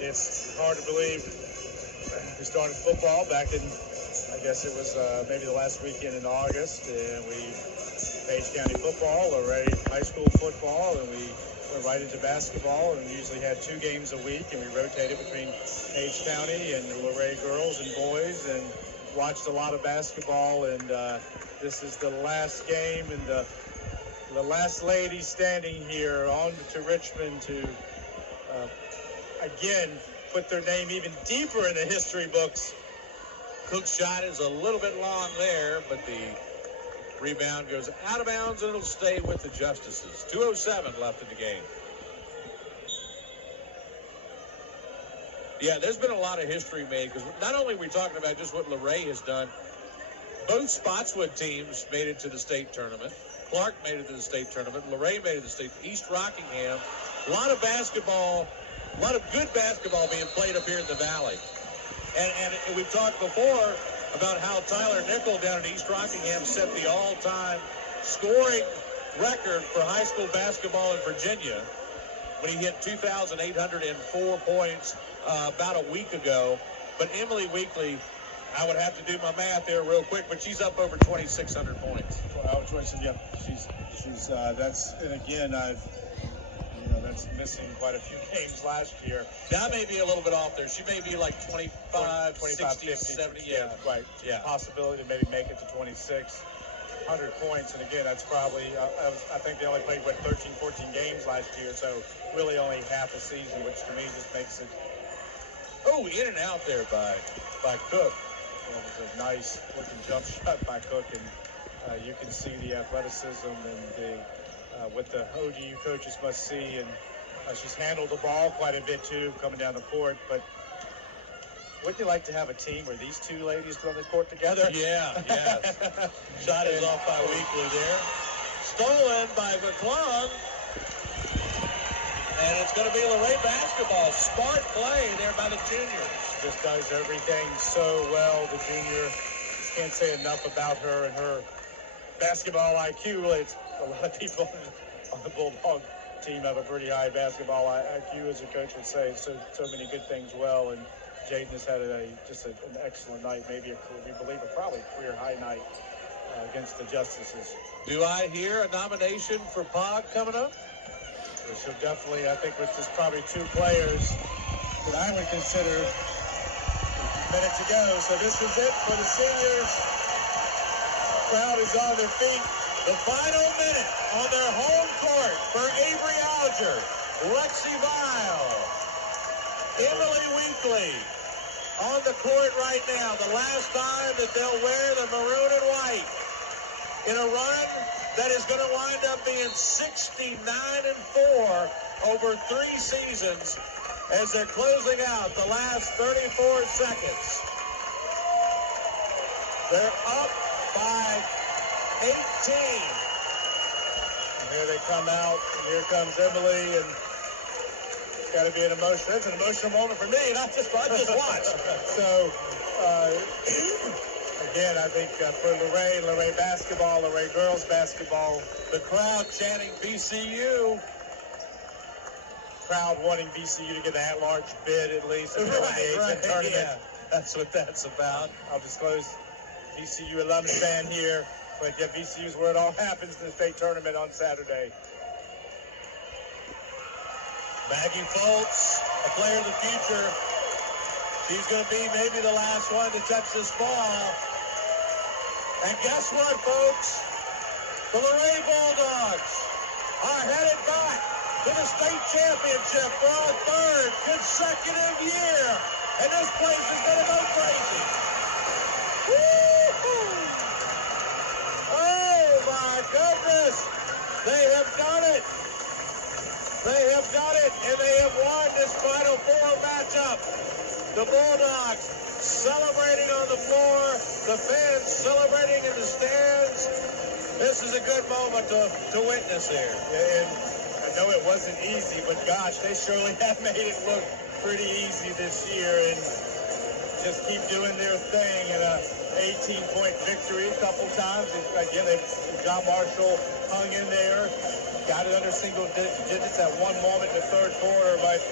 It's hard to believe we started football back in, I guess it was maybe the last weekend in August, and we Page County football, Luray high school football, and we went right into basketball, and we usually had 2 games a week, and we rotated between Page County and the Luray girls and boys, and watched a lot of basketball, and this is the last game, and the last lady standing here on to Richmond to again put their name even deeper in the history books. Cook's shot is a little bit long there, but the rebound goes out of bounds, and it'll stay with the Justices. 2:07 left in the game. Yeah, there's been a lot of history made, because not only are we talking about just what Luray has done, both Spotswood teams made it to the state tournament. Clark made it to the state tournament. Luray made it to the state. East Rockingham. A lot of basketball, a lot of good basketball being played up here in the Valley. And we've talked before about how Tyler Nickel down in East Rockingham set the all-time scoring record for high school basketball in Virginia when he hit 2,804 points about a week ago. But Emily Weekly, I would have to do my math there real quick, but she's up over 2,600 points. Yeah, she's that's, and again, that's missing quite a few games last year. That may be a little bit off there. She may be like 25, 60, 50, 70. Yeah, right. Yeah. Possibility to maybe make it to 2,600 points. And again, that's probably, I think they only played, 13, 14 games last year. So really only half a season, which to me just makes it. Oh, in and out there by Cook. It was a nice looking jump shot by Cook. And you can see the athleticism and the what the ODU coaches must see, and she's handled the ball quite a bit too, coming down the court. But wouldn't you like to have a team where these 2 ladies go on the court together? Yeah, yes. Shot is off by Weekly there. Stolen by McClung. And it's going to be Luray basketball. Smart play there by the juniors. Just does everything so well. The junior, just can't say enough about her and her basketball IQ. Really, it's a lot of people on the Bulldog team have a pretty high basketball IQ, as a coach would say. So many good things well, and Jaden has had just an excellent night, maybe we believe probably career high night against the Justices. Do I hear a nomination for POG coming up? So definitely, I think with just probably 2 players that I would consider minutes ago. So this is it for the seniors. Crowd is on their feet. The final minute on their home court for Avery Alger, Lexi Vile, Emily Weekly on the court right now. The last time that they'll wear the maroon and white in a run that is going to wind up being 69-4 over 3 seasons as they're closing out the last 34 seconds. They're up by 18. And here they come out. And here comes Emily, and it's got to be an emotional. It's an emotional moment for me, and I just watched. So again, I think for Luray basketball, Luray girls basketball, the crowd chanting VCU. Crowd wanting VCU to get an at-large bid at least in the tournament. Yeah. That's what that's about. I'll disclose VCU alumni fan here. But yeah, VCU is where it all happens in the state tournament on Saturday. Maggie Foltz, a player of the future. She's going to be maybe the last one to touch this ball. And guess what, folks? The Luray Bulldogs are headed back to the state championship for a 3rd consecutive year. And this place is going to go crazy. Woo-hoo! Goodness, they have done it. They have done it, and they have won this Final 4 matchup. The Bulldogs celebrating on the floor, the fans celebrating in the stands. This is a good moment to witness here. And I know it wasn't easy, but gosh, they surely have made it look pretty easy this year, and just keep doing their thing. And 18-point victory a couple times. Again, John Marshall hung in there, got it under single digits at one moment in the 3rd quarter, but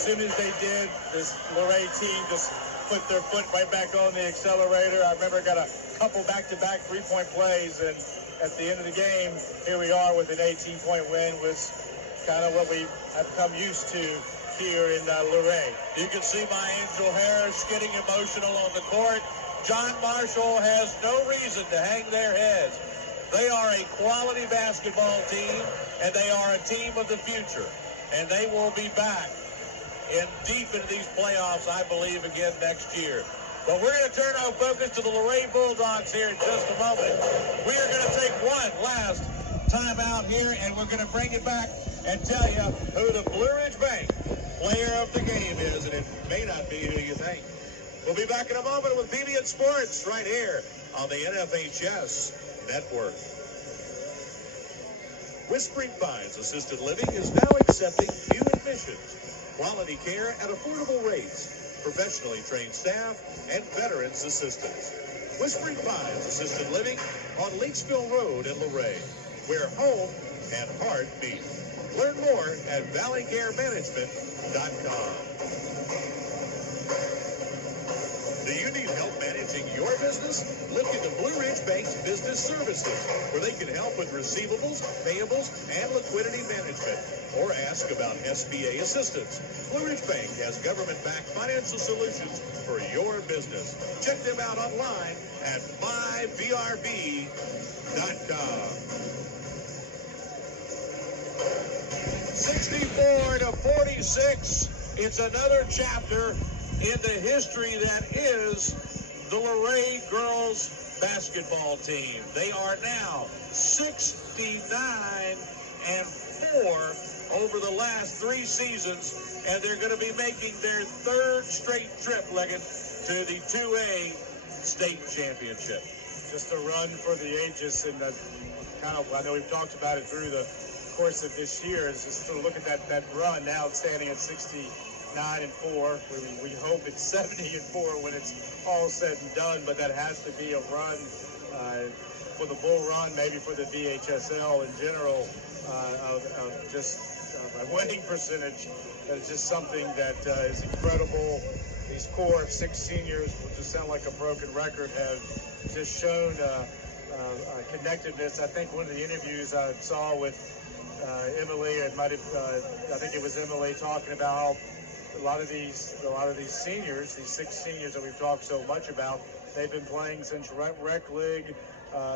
as soon as they did, this Luray team just put their foot right back on the accelerator. I remember I got a couple back-to-back three-point plays, and at the end of the game, here we are with an 18-point win, was kind of what we have come used to here in Luray. You can see my Angel Harris getting emotional on the court. John Marshall has no reason to hang their heads. They are a quality basketball team, and they are a team of the future. And they will be back in deep into these playoffs, I believe, again next year. But we're going to turn our focus to the Luray Bulldogs here in just a moment. We are going to take one last time out here, and we're going to bring it back and tell you who the Blue Ridge Bank player of the game is, and it may not be who you think. We'll be back in a moment with BB Sports right here on the NFHS Network. Whispering Pines Assisted Living is now accepting new admissions. Quality care at affordable rates, professionally trained staff, and veterans assistance. Whispering Pines Assisted Living on Leaksville Road in Luray, where home and heart meet. Learn more at valleycaremanagement.com. Do you need help managing your business? Look into Blue Ridge Bank's Business Services, where they can help with receivables, payables, and liquidity management. Or ask about SBA assistance. Blue Ridge Bank has government-backed financial solutions for your business. Check them out online at myvrb.com. 64-46. It's another chapter in the history that is the Luray girls basketball team. They are now 69-4 over the last 3 seasons, and they're going to be making their 3rd straight trip, Ligon, to the 2A state championship. Just a run for the ages, and kind of, I know we've talked about it through the course of this year, is just to look at that run now standing at 69-4. We hope it's 70-4 when it's all said and done, but that has to be a run for the Bull Run, maybe for the VHSL in general, of just a winning percentage. That is just something that is incredible. These core of 6 seniors, will just sound like a broken record, have just shown connectedness. I think one of the interviews I saw with Emily, I think it was Emily, talking about how a lot of these seniors, these 6 seniors that we've talked so much about, they've been playing since rec league.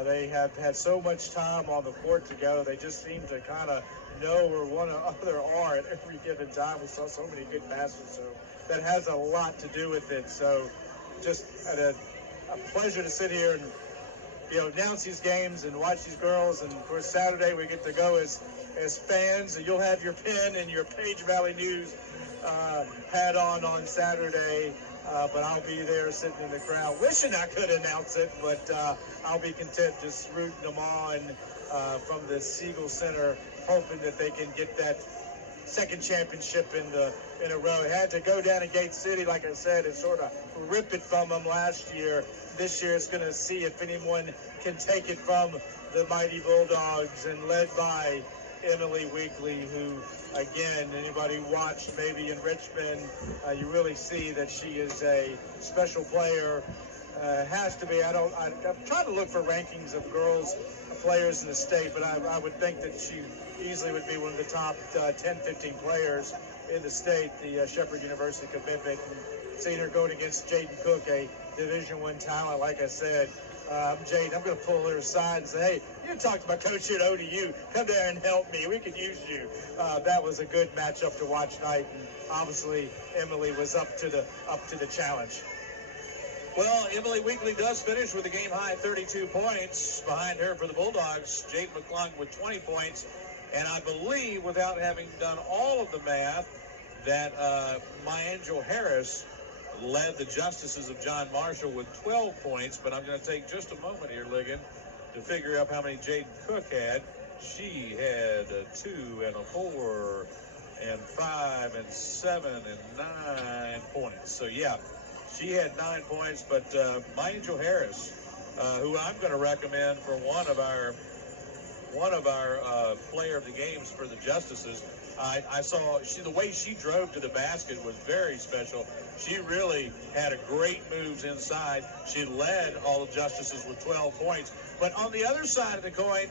They have had so much time on the court together. They just seem to kind of know where one another are at every given time. We saw so many good passes, so that has a lot to do with it. So just a pleasure to sit here and announce these games and watch these girls. And of course, Saturday we get to go as fans, and you'll have your pin and your Page Valley News hat on Saturday. But I'll be there sitting in the crowd, wishing I could announce it, but I'll be content just rooting them on from the Siegel Center, hoping that they can get that 2nd championship in a row. It had to go down to Gate City, like I said, and sort of rip it from them last year. This year it's going to see if anyone can take it from the mighty Bulldogs, and led by Emily Weekly, who, again, anybody watched maybe in Richmond, you really see that she is a special player. Has to be. I'm trying to look for rankings of girls players in the state, but I would think that she easily would be one of the top 10, 15 players in the state, the Shepherd University commitment. And seeing her going against Jaden Cook, a Division I talent, like I said, Jade, I'm going to pull her aside and say, hey, you talked to my coach at ODU. Come there and help me. We could use you. That was a good matchup to watch tonight, and obviously Emily was up to the challenge. Well, Emily Weekly does finish with a game-high 32 points. Behind her for the Bulldogs, Jade McClung with 20 points. And I believe, without having done all of the math, that my Angel Harris led the Justices of John Marshall with 12 points, but I'm going to take just a moment here, Ligon, to figure out how many Jaden Cook had. She had 2 and 4 and 5 and 7 and 9 points. So, yeah, she had 9 points, but my Angel Harris, who I'm going to recommend for one of our player of the games for the Justices, I saw the way she drove to the basket was very special. She really had a great moves inside. She led all the justices with 12 points. But on the other side of the coin,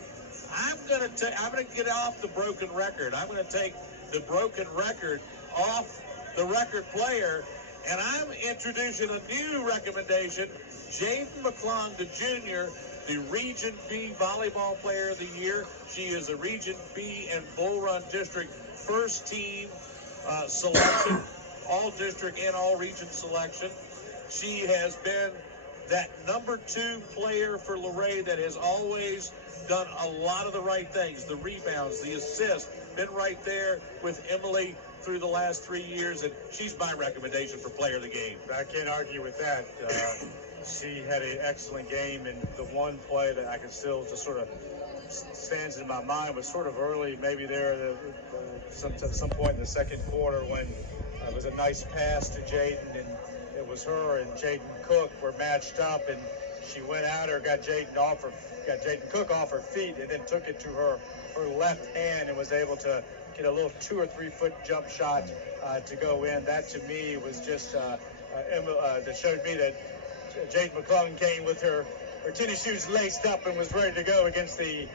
I'm gonna get off the broken record. I'm gonna take the broken record off the record player, and I'm introducing a new recommendation. Jaden McClung, the junior, the Region B Volleyball Player of the Year. She is a Region B and Bull Run District first team selection, all district and all region selection. She has been that number 2 player for Luray that has always done a lot of the right things, the rebounds, the assists, been right there with Emily through the last 3 years, and she's my recommendation for player of the game. I can't argue with that. She had an excellent game, and the one play that I can still just sort of stands in my mind was sort of early, maybe there at some point in the second quarter when it was a nice pass to Jaden, and it was her and Jaden Cook were matched up, and she went at her, got Jaden Cook off her feet, and then took it to her left hand and was able to get a little 2 or 3 foot jump shot to go in. That to me was just that showed me that Jaden McClung came with her tennis shoes laced up and was ready to go against the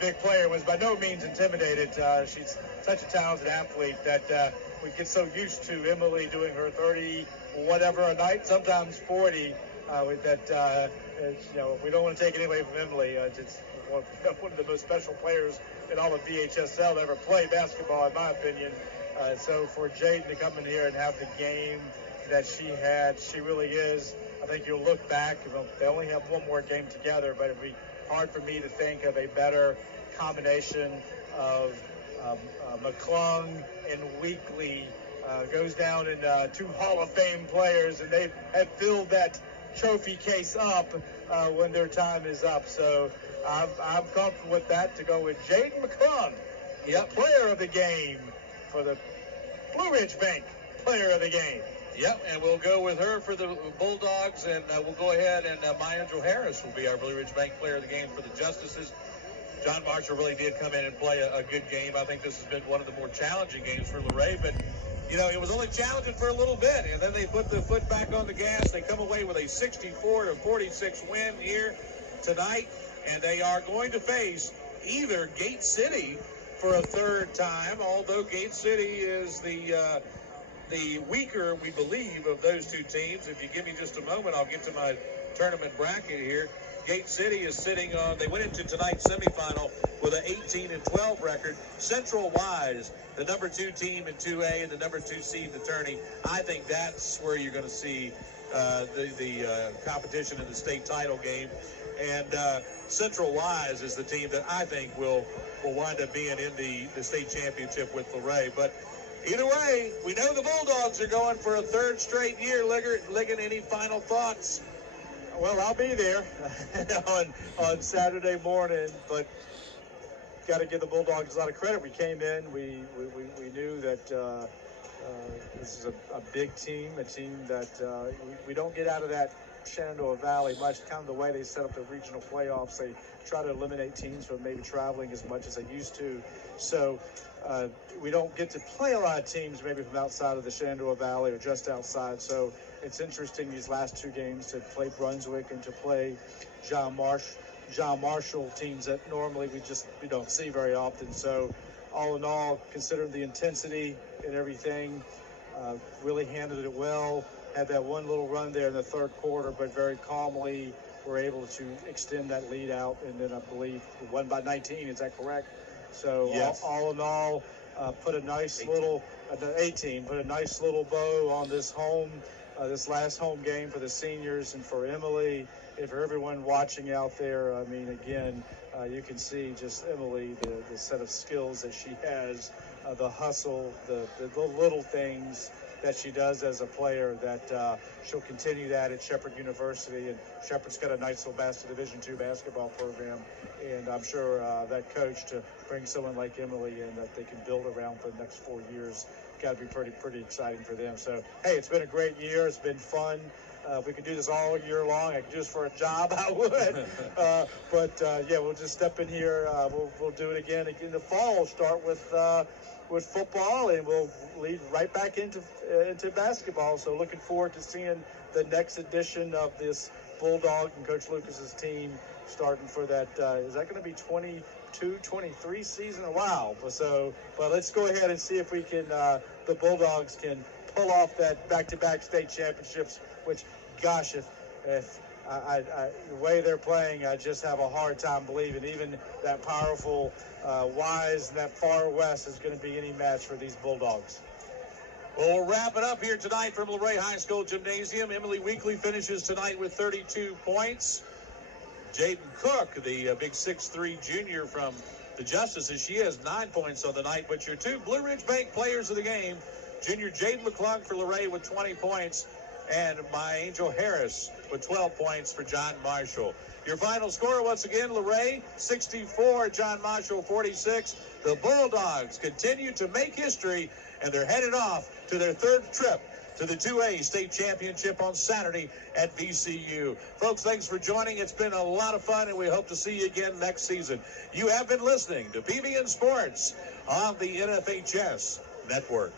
big player. Was by no means intimidated. She's such a talented athlete that we get so used to Emily doing her 30 whatever a night, sometimes 40. We don't want to take it away from Emily. It's one of the most special players in all of VHSL to ever play basketball, in my opinion. So for Jaden to come in here and have the game that she had, she really is. I think you'll look back, they only have one more game together, but it'd be hard for me to think of a better combination of McClung and Weekly. Goes down in 2 Hall of Fame players, and they have filled that trophy case up when their time is up. So I'm comfortable with that to go with Jaden McClung, player of the game for the Blue Ridge Bank, player of the game. Yep, and we'll go with her for the Bulldogs, and we'll go ahead and Maya Harris will be our Blue Ridge Bank player of the game for the Justices. John Marshall really did come in and play a good game. I think this has been one of the more challenging games for Luray, but it was only challenging for a little bit, and then they put the foot back on the gas. They come away with a 64-46 win here tonight, and they are going to face either Gate City for a 3rd time, although Gate City is the weaker, we believe, of those 2 teams. If you give me just a moment, I'll get to my tournament bracket here. Gate City is sitting on, they went into tonight's semifinal with an 18-12 record. Central Wise, the number 2 team in 2A and the number 2 seed in the tourney. I think that's where you're going to see the competition in the state title game. And Central Wise is the team that I think will wind up being in the state championship with Luray. But either way, we know the Bulldogs are going for a 3rd straight year. Ligon, any final thoughts? Well, I'll be there on Saturday morning, but got to give the Bulldogs a lot of credit. We came in, we knew that this is a big team, a team that we don't get out of that Shenandoah Valley much. Kind of the way they set up the regional playoffs, they try to eliminate teams from maybe traveling as much as they used to. So we don't get to play a lot of teams maybe from outside of the Shenandoah Valley or just outside. So it's interesting these last 2 games to play Brunswick and to play John Marshall, teams that normally we don't see very often. So all in all, considering the intensity and everything, really handled it well. Had that one little run there in the 3rd quarter, but very calmly were able to extend that lead out, and then I believe won by 19. Is that correct? So yes. all in all, put a nice 18. Put a nice little bow on this last home game for the seniors and for Emily and for everyone watching out there. I mean, again, you can see just Emily, the set of skills that she has, the hustle, the little things that she does as a player, that she'll continue that at Shepherd University. And Shepherd's got a nice little Division II basketball program, and I'm sure that coach to bring someone like Emily in that they can build around for the next 4 years, got to be pretty exciting for them. So, hey, it's been a great year. It's been fun. If we could do this all year long, I could do this for a job, I would. But we'll just step in here. We'll do it again. In the fall, we'll start with with football, and we'll lead right back into basketball. So looking forward to seeing the next edition of this Bulldog and Coach Lucas's team starting for that. Is that going to be 22-23 season? Wow. But let's go ahead and see if we can, the Bulldogs can pull off that back-to-back state championships, which, gosh, if the way they're playing, I just have a hard time believing even that powerful Wise and that far west is going to be any match for these Bulldogs. Well, we'll wrap it up here tonight from Luray High School Gymnasium. Emily Weekly finishes tonight with 32 points. Jaden Cook, the big 6'3" junior from the Justices, she has 9 points on the night. But your two Blue Ridge Bank players of the game, junior Jaden McClung for Luray with 20 points, and my Angel Harris with 12 points for John Marshall. Your final score, once again, Luray 64, John Marshall 46. The Bulldogs continue to make history, and they're headed off to their third trip to the 2A state championship on Saturday at VCU. Folks, thanks for joining. It's been a lot of fun, and we hope to see you again next season. You have been listening to PBN Sports on the NFHS Network.